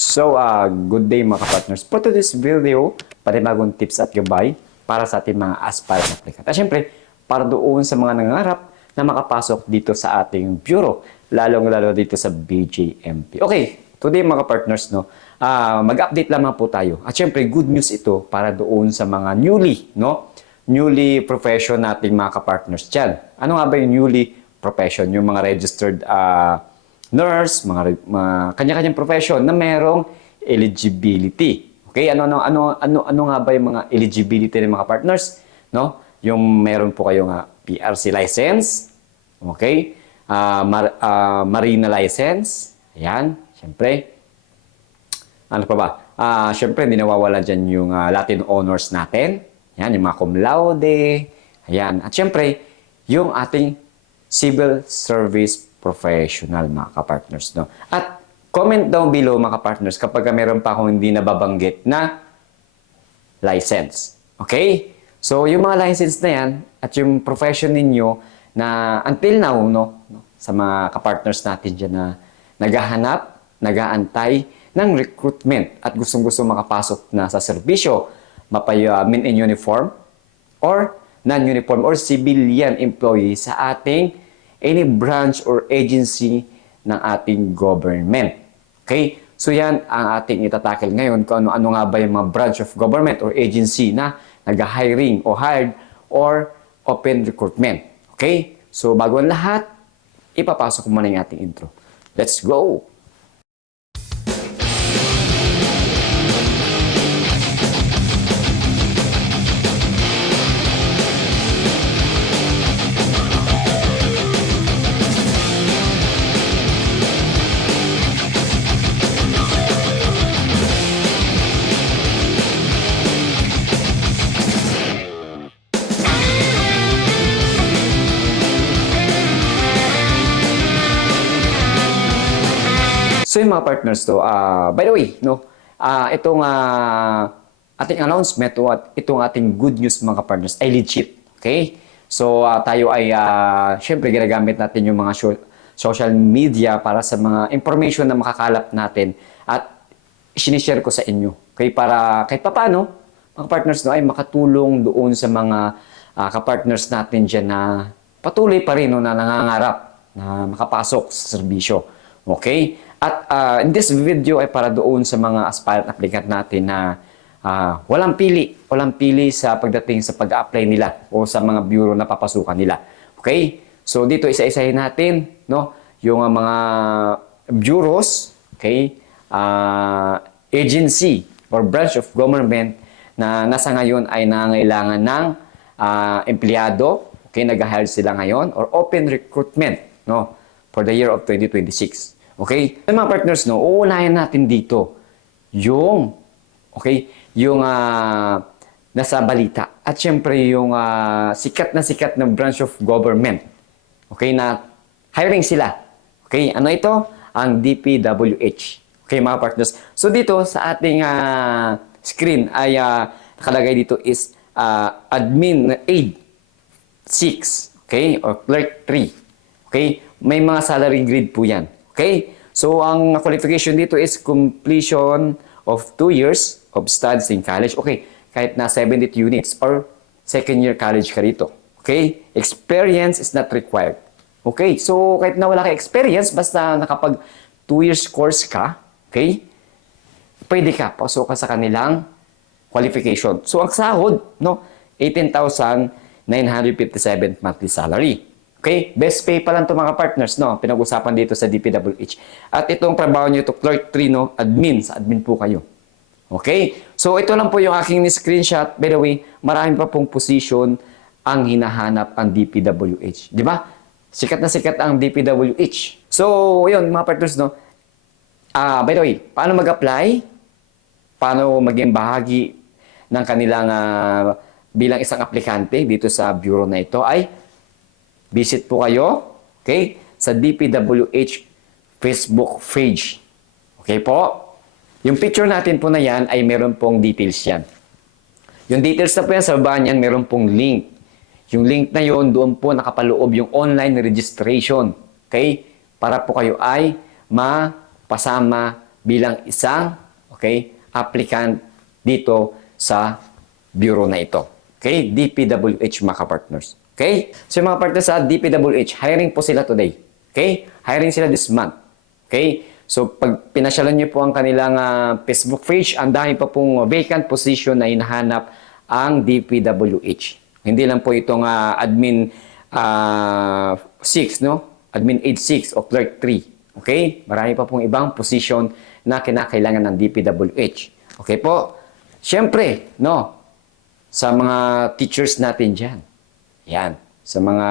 So, uh, good day mga partners. For today's video, panibagong tips at gabay para sa ating mga aspirant applicant. At syempre, para doon sa mga nangangarap na makapasok dito sa ating bureau, lalong-lalo dito sa BJMP. Okay, today mga partners, no, ah, mag-update lamang po tayo. At syempre, good news ito para doon sa mga newly, no, newly profession nating mga kapartners dyan. Ano nga ba yung newly profession? Yung mga registered ah, nurse, mga, mga kanya-kanyang profession na merong eligibility. Okay, ano ano ano ano ano nga ba yung mga eligibility ng mga partners, no? Yung meron po kayong ah, PRC license, okay? Ah, mar- ah, marina license, ayan, syempre. Ano pa ba? Ah, syempre hindi nawawala diyan yung ah, Latin honors natin. Ayan, yung mga cum laude. Ayan. At syempre, yung ating civil service professional, mga kapartners. No? At comment down below, mga kapartners, kapag meron pa akong hindi nababanggit na license. Okay? So, yung mga license na yan at yung profession ninyo na until now, no, sa mga kapartners natin dyan na naghahanap, nagaantay ng recruitment at gustong-gusto makapasok na sa serbisyo, mapayamin in uniform or non-uniform or civilian employee sa ating any branch or agency ng ating government. Okay? So yan ang ating itatakil ngayon kung ano-ano nga ba yung mga branch of government or agency na nag-hiring o hired or open recruitment. Okay? So bago ang lahat, ipapasok ko muna yung ating intro. Let's go! So mga partners to, ah, by the way, no, ah, itong ah, ating announcement o at itong ating good news mga partners ay legit. Okay? So ah, tayo ay uh, syempre ginagamit natin yung mga social media para sa mga information na makakalap natin at sinishare ko sa inyo. Okay? Para kahit paano, mga partners no, ay makatulong doon sa mga ah, kapartners natin dyan na patuloy pa rin no, na nangangarap na makapasok sa serbisyo. Okay? At ah, in this video ay para doon sa mga aspirant applicant natin na ah, walang pili, walang pili sa pagdating sa pag-apply nila o sa mga bureau na papasukan nila. Okay? So dito isa-isahin natin, no, yung ah, mga bureaus, okay? ah, agency or branch of government na nasa ngayon ay nangailangan ng ah, empleyado, okay, nag-hire sila ngayon or open recruitment, no, for the year of 2026. Okay? Mga partners, no, uunahin natin dito yung, okay, yung ah, nasa balita. At syempre yung ah, sikat na sikat na branch of government. Okay, na hiring sila. Okay, ano ito? Ang DPWH. Okay, mga partners. So dito sa ating ah, screen ay ah, nakalagay dito is ah, admin aid 6, okay, or clerk 3. Okay? May mga salary grade po 'yan. Okay? So ang qualification dito is completion of 2 years of studies in college. Okay, kahit na 70 units or second year college ka rito. Okay? Experience is not required. Okay? So kahit na wala ka experience basta nakapag 2 years course ka, okay? Pwede ka pasok ka sa kanilang qualification. So ang sahod, no, 18,957 monthly salary. Okay? Best pay pa lang to mga partners, no? Pinag-usapan dito sa DPWH. At itong trabaho nyo, ito clerk 3, no? Admin. Sa admin po kayo. Okay? So, ito lang po yung aking screenshot. By the way, marami pa pong position ang hinahanap ang DPWH. Di ba? Sikat na sikat ang DPWH. So, yun, mga partners, no? Ah, by the way, paano mag-apply? Paano maging bahagi ng kanilang ah, bilang isang aplikante dito sa bureau na ito ay visit po kayo, okay, sa DPWH Facebook page. Okay po? Yung picture natin po na yan ay meron pong details yan. Yung details na po yan sa baba niyan, meron pong link. Yung link na yon doon po nakapaloob yung online registration. Okay? Para po kayo ay mapasama bilang isang okay, applicant dito sa bureau na ito. Okay? DPWH mga partners. Okay? So yung mga partners sa DPWH, hiring po sila today. Okay? Hiring sila this month. Okay? So pag pinasyalan niyo po ang kanilang ah, Facebook page, ang dami pa pong vacant position na hinahanap ang DPWH. Hindi lang po itong ah, admin ah, 6, no? Admin 8 6 o clerk 3. Okay? Marami pa pong ibang position na kinakailangan ng DPWH. Okay po? Siyempre, no? Sa mga teachers natin dyan. Yan. Sa mga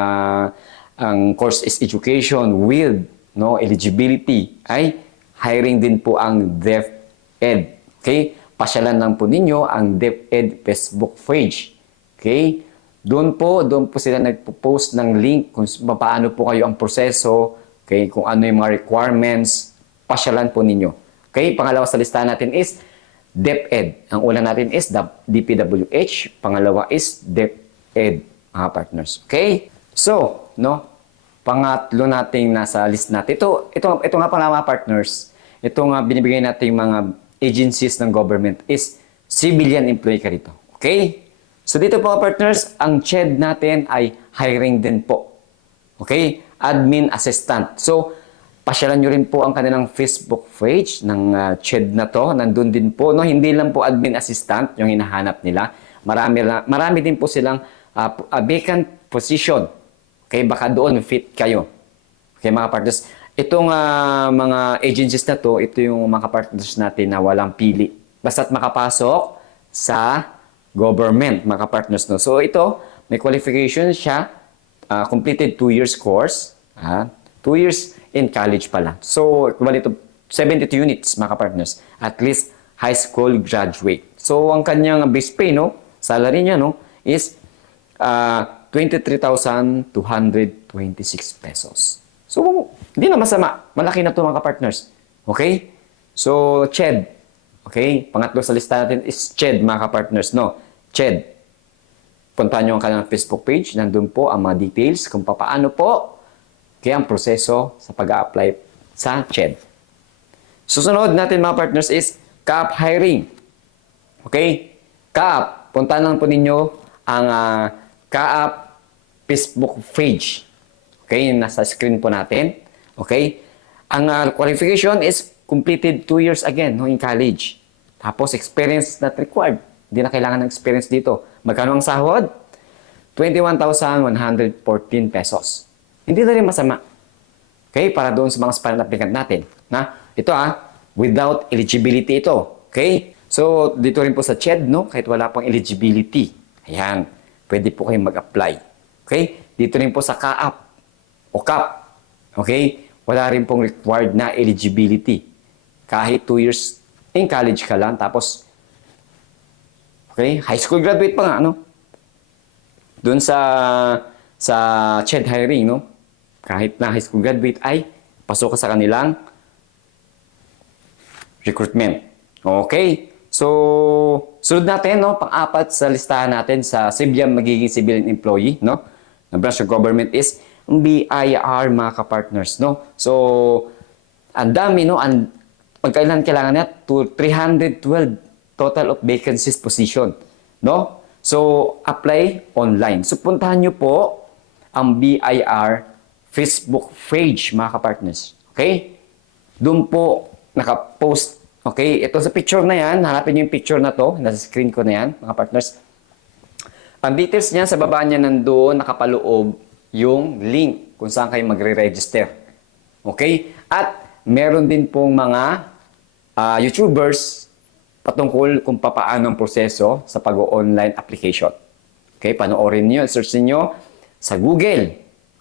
ang course is education with no eligibility ay hiring din po ang DepEd. Okay? Pasyalan lang po ninyo ang DepEd Facebook page. Okay? Doon po, doon po sila nagpo-post ng link kung paano po kayo ang proseso, okay, kung ano yung mga requirements, pasyalan po ninyo. Okay? Pangalawa sa listahan natin is DepEd. Ang una natin is DPWH, pangalawa is DepEd, mga partners. Okay? So, no? Pangatlo nating nasa list natin. Ito, ito, ito nga pala mga partners. Ito nga binibigay nating mga agencies ng government is civilian employee ka rito. Okay? So dito po partners, ang CHED natin ay hiring din po. Okay? Admin assistant. So, pasyalan nyo rin po ang kanilang Facebook page ng uh, CHED na to. Nandun din po. No? Hindi lang po admin assistant yung hinahanap nila. Marami, marami din po silang uh, uh, vacant position. Okay? Baka doon fit kayo. Okay mga partners. Itong ah, mga agencies na to, ito yung mga partners natin na walang pili. Basta't makapasok sa government, mga partners. No? So ito, may qualification siya, ah, completed 2 years course, 2 years in college pala. So equivalent to 72 units, mga partners. At least high school graduate. So ang kanyang base pay, no, salary niya, no, is ah, 23,226 pesos. So, hindi na masama. Malaki na ito mga partners. Okay? So, CHED. Okay? Pangatlo sa lista natin is CHED mga partners. No? CHED. Puntahan nyo ang kanilang Facebook page. Nandun po ang mga details kung paano po kaya ang proseso sa pag-apply sa CHED. Susunod natin mga partners is CAP hiring. Okay? CAP. Puntahan lang po ninyo ang uh, CAP Facebook page. Okay, nasa screen po natin. Okay? Ang uh, qualification is completed 2 years again no, in college. Tapos experience not required. Hindi na kailangan ng experience dito. Magkano ang sahod? 21,114 pesos. Hindi na rin masama. Okay? Para doon sa mga aspirant applicant natin. Na, ito ah, without eligibility ito. Okay? So, dito rin po sa CHED, no? Kahit wala pang eligibility. Ayan. Pwede po kayong mag-apply. Okay? Dito rin po sa CAAP o CAP. Okay? Wala rin pong required na eligibility. Kahit 2 years in college ka lang, tapos, okay, high school graduate pa nga, ano? Doon sa, sa CHED hiring, no? Kahit na high school graduate ay pasok ka sa kanilang recruitment. Okay? So, sunod natin, no? Pang-apat sa listahan natin sa civilian magiging civilian employee, no? Na branch of government is BIR mga kapartners, no? So, ang dami, no? Ang, pagkailan kailangan niya? To 312 total of vacancies position, no? So, apply online. So, puntahan nyo po ang BIR Facebook page, mga kapartners. Okay? Doon po nakapost. Okay? Ito sa picture na yan, hanapin nyo yung picture na to. Nasa screen ko na yan, mga partners. Ang details niya, sa baba niya nandoon, nakapaloob yung link kung saan kayo magre-register. Okay? At meron din pong mga ah, YouTubers patungkol kung papaano ang proseso sa pag-online application. Okay? Panoorin niyo, search niyo sa Google.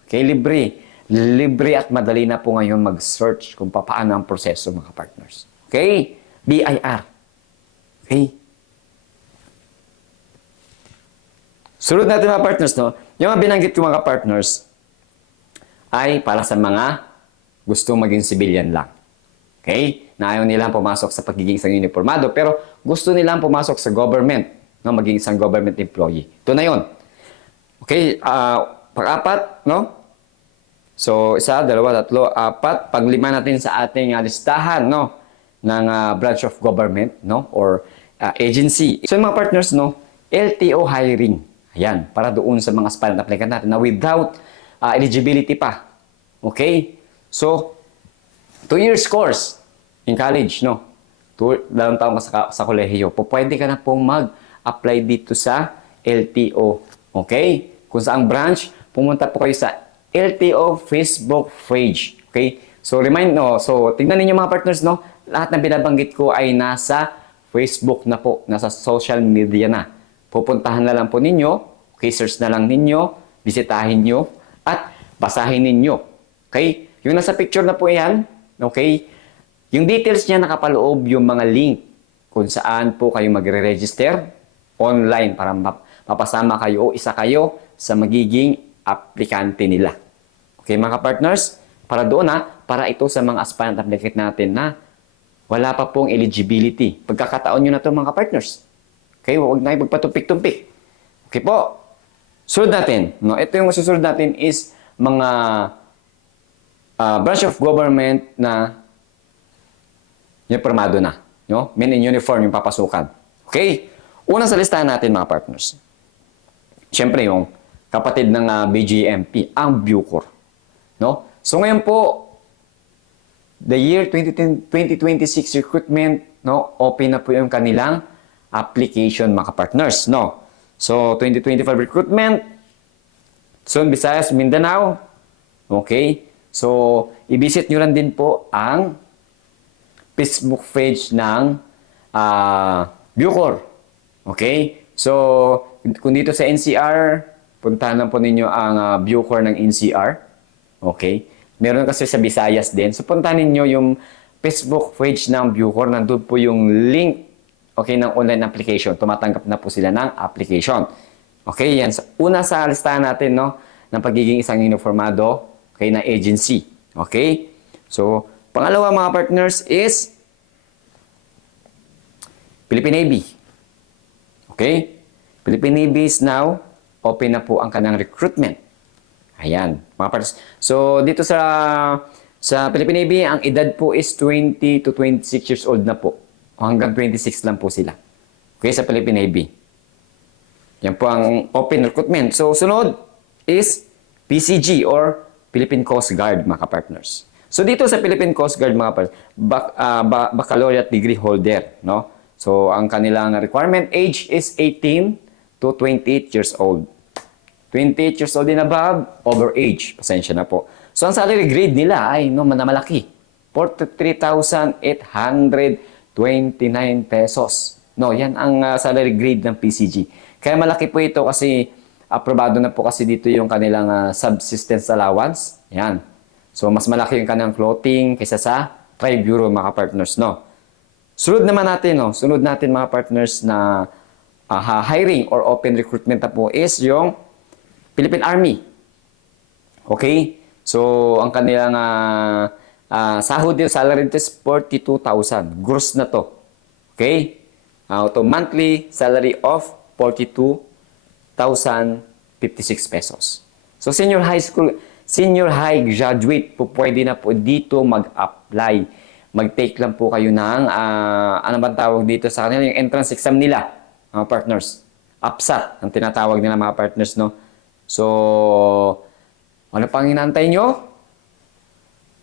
Okay? Libre. Libre at madali na po ngayon mag-search kung papaano ang proseso, mga partners. Okay? BIR. Okay? Sunod natin mga partners, no? Yung mga binanggit ko mga partners ay para sa mga gusto maging civilian lang. Okay? Na ayaw nilang pumasok sa pagiging isang uniformado pero gusto nilang pumasok sa government, no? maging isang government employee. Ito na yon. Okay? ah pang-apat, no? So, isa, dalawa, tatlo, apat. Paglima natin sa ating ah, listahan, no? Ng ah, branch of government, no? Or ah, agency. So, yung mga partners, no? LTO hiring. Ayan, para doon sa mga aspirant applicant natin na without ah, eligibility pa. Okay? So, two years course in college, no? Two, dalawang taon ka sa, sa kolehiyo. Po, pwede ka na pong mag-apply dito sa LTO. Okay? Kung saang branch, pumunta po kayo sa LTO Facebook page. Okay? So, remind, no? So, tingnan ninyo mga partners, no? Lahat ng binabanggit ko ay nasa Facebook na po, nasa social media na. Pupuntahan na lang po ninyo, okay, search na lang ninyo, bisitahin nyo, at basahin ninyo. Okay? Yung nasa picture na po yan, okay, yung details niya nakapaloob yung mga link kung saan po kayo magre-register online para map- mapasama kayo o isa kayo sa magiging aplikante nila. Okay mga partners, para doon ha, para ito sa mga aspirant applicant natin na wala pa pong eligibility. Pagkakataon nyo na to mga partners. Okay, huwag na magpatumpik-tumpik. Okay po. Sunod natin. No? Ito yung masusunod natin is mga ah, branch of government na yung formado na. No? Men in uniform yung papasukan. Okay? Una sa listahan natin mga partners. Siyempre yung kapatid ng ah, BGMP, ang Bucor. No? So ngayon po, the year 2010 2026 recruitment, no, open na po yung kanilang application mga partners, no. So 2025 recruitment, Luzon, Visayas, Mindanao. Okay? So i-visit nyo lang din po ang Facebook page ng ah Bucor. Okay? So kung dito sa NCR, puntahan lang po ninyo ang ah, Bucor ng NCR. Okay? Meron kasi sa Visayas din. So, puntahan ninyo yung Facebook page ng Bucor. Nandun po yung link okay, ng online application. Tumatanggap na po sila ng application. Okay, yan. So, una sa listahan natin, no, ng pagiging isang uniformado, okay, na agency. Okay? So, pangalawa mga partners is Philippine Navy. Okay? Philippine Navy is now open na po ang kanang recruitment. Ayan, mga partners. So, dito sa sa Philippine Navy, ang edad po is 20 to 26 years old na po. Hanggang 26 lang po sila. Okay, sa Philippine Navy. Yan po ang open recruitment. So, sunod is PCG or Philippine Coast Guard, mga partners. So, dito sa Philippine Coast Guard, mga partners, bak, ah, ba- baccalaureate degree holder, no? So, ang kanilang requirement age is 18 to 28 years old. 28 years old and above, over age. Pasensya na po. So, ang salary grade nila ay no, na malaki. 43,829 pesos. No, yan ang ah, salary grade ng PCG. Kaya malaki po ito kasi aprobado na po kasi dito yung kanilang ah, subsistence allowance. Yan. So, mas malaki yung kanilang clothing kaysa sa Tri-Bureau mga partners, no? Sunod naman natin, no? Sunod natin mga partners na ah, hiring or open recruitment na po is yung Philippine Army. Okay? So, ang kanilang ah, ah, sahod din, salary nito is 42,000. Gross na to. Okay? Uh, to monthly salary of 42,056 pesos. So, senior high school, senior high graduate po pwede na po dito mag-apply. Mag-take lang po kayo ng, ah, ano bang tawag dito sa kanila, yung entrance exam nila, mga partners. APSAT, ang tinatawag nila mga partners, no? So, ano pang hinantay nyo?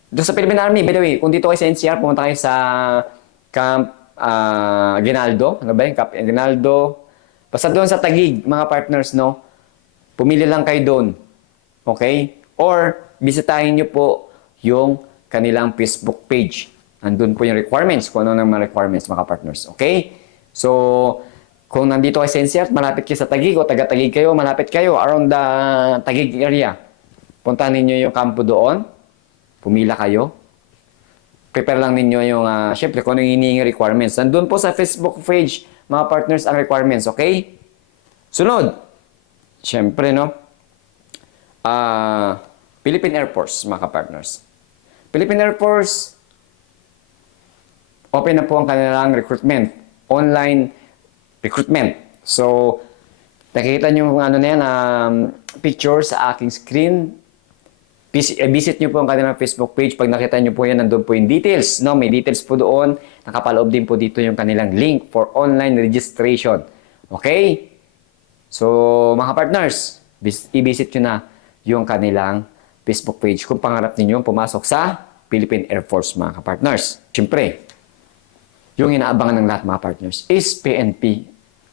Doon sa Philippine Army, by the way, kung dito kayo sa NCR, pumunta kayo sa Camp ah, Ginaldo. Ano ba yung Camp Ginaldo? Basta doon sa Tagig, mga partners, no? Pumili lang kayo doon. Okay? Or, bisitahin nyo po yung kanilang Facebook page. Andun po yung requirements, kung ano ng mga requirements, mga partners. Okay? So, kung nandito kayo sa NCR, malapit kayo sa Tagig o taga-Tagig kayo, malapit kayo around the Tagig area. Puntahan ninyo yung kampo doon. Pumila kayo. Prepare lang ninyo yung, uh, syempre, kung ano yung hinihingi requirements. Nandun po sa Facebook page, mga partners, ang requirements, okay? Sunod. Syempre, no? Ah, Philippine Air Force, mga partners. Philippine Air Force, open na po ang kanilang recruitment. Online recruitment. So, nakikita nyo kung ano na yan, um, picture sa aking screen. eh, visit nyo po ang kanilang Facebook page. Pag nakita nyo po yan, nandun po yung details. No? May details po doon. Nakapaloob din po dito yung kanilang link for online registration. Okay? So, mga partners, vis- i-visit nyo na yung kanilang Facebook page kung pangarap ninyo pumasok sa Philippine Air Force, mga partners. Siyempre, yung inaabangan ng lahat mga partners is PNP.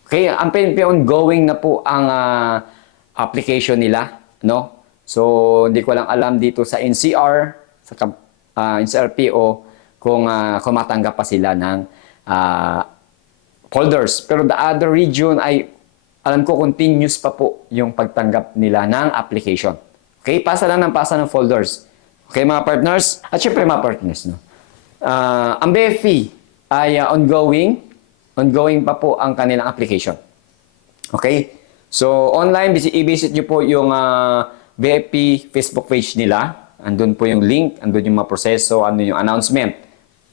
Okay, ang PNP ongoing na po ang ah, application nila, no? So, hindi ko lang alam dito sa NCR, sa kap- ah, NCRPO, kung, ah, kung matanggap pa sila ng ah, folders. Pero the other region ay, alam ko, continuous pa po yung pagtanggap nila ng application. Okay, pasa lang ng pasa ng folders. Okay, mga partners? At syempre, mga partners, no? Ah, ang BFE ay ah, ongoing. Ongoing pa po ang kanilang application. Okay? So, online, i-visit nyo po yung ah, BFP Facebook page nila. Andun po yung link, andun yung mga proseso, andun yung announcement.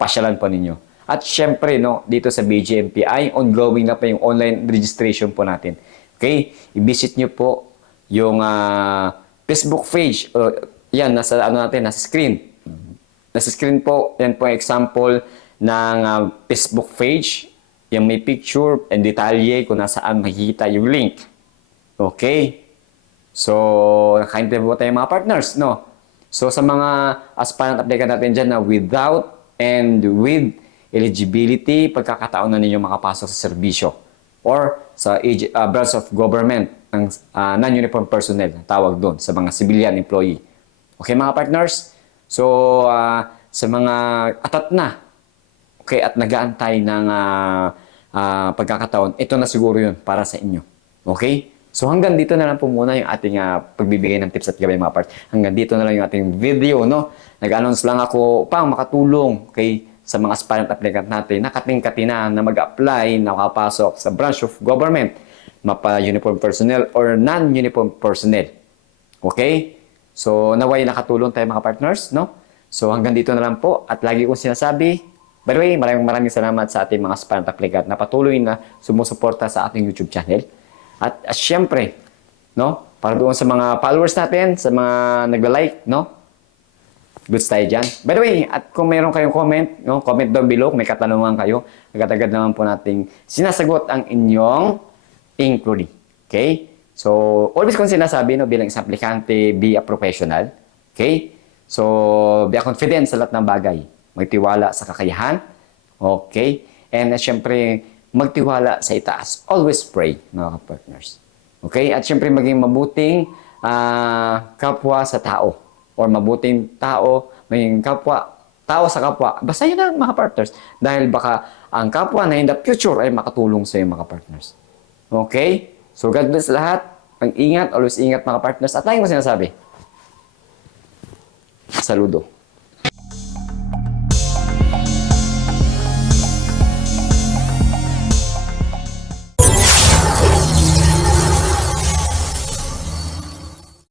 Pasyalan po ninyo. At syempre, no, dito sa BGMPI, ongoing na pa yung online registration po natin. Okay? I-visit nyo po yung ah, Facebook page. Uh, yan, nasa ano natin, nasa screen. Nasa screen po, yan po ang example ng ah, Facebook page. Yung may picture and detalye kung nasaan makikita yung link. Okay? So, nakaintindi po tayo mga partners, no? So, sa mga aspirant applicant natin dyan na without and with eligibility, pagkakataon na ninyo makapasok sa serbisyo or sa uh, branch of government ng uh, non-uniform personnel, tawag doon, sa mga civilian employee. Okay mga partners? So, ah, sa mga atat na, okay, at nagaantay ng ah, ah, pagkakataon, ito na siguro yun para sa inyo. Okay? So hanggang dito na lang po muna yung ating ah, pagbibigay ng tips at gabay mga part. Hanggang dito na lang yung ating video, no? Nag-announce lang ako upang makatulong kay sa mga aspirant applicant natin na kating-katina na mag-apply, na makapasok sa branch of government, mapa-uniform personnel or non-uniform personnel. Okay? So, naway nakatulong tayo mga partners, no? So, hanggang dito na lang po. At lagi kong sinasabi, by the way, maraming maraming salamat sa ating mga applicant na patuloy na sumusuporta sa ating YouTube channel. At, at syempre, no? Para doon sa mga followers natin, sa mga nagla-like, no? Goods tayo dyan. By the way, at kung mayroon kayong comment, no, comment down below kung may katanungan kayo. Agad-agad naman po nating sinasagot ang inyong inquiry. Okay? So, always kong sinasabi, no, bilang isang aplikante, be a professional. Okay? So, be a confident sa lahat ng bagay. Magtiwala sa kakayahan. Okay? And uh, syempre, magtiwala sa itaas. Always pray, mga partners. Okay? At syempre, maging mabuting ah, kapwa sa tao or mabuting tao, maging kapwa, tao sa kapwa. Basta yun ang mga partners. Dahil baka ang kapwa na in the future ay makatulong sa iyo mga partners. Okay? So God bless lahat. Pag-ingat, always ingat mga partners. At lagi mo sinasabi, saludo.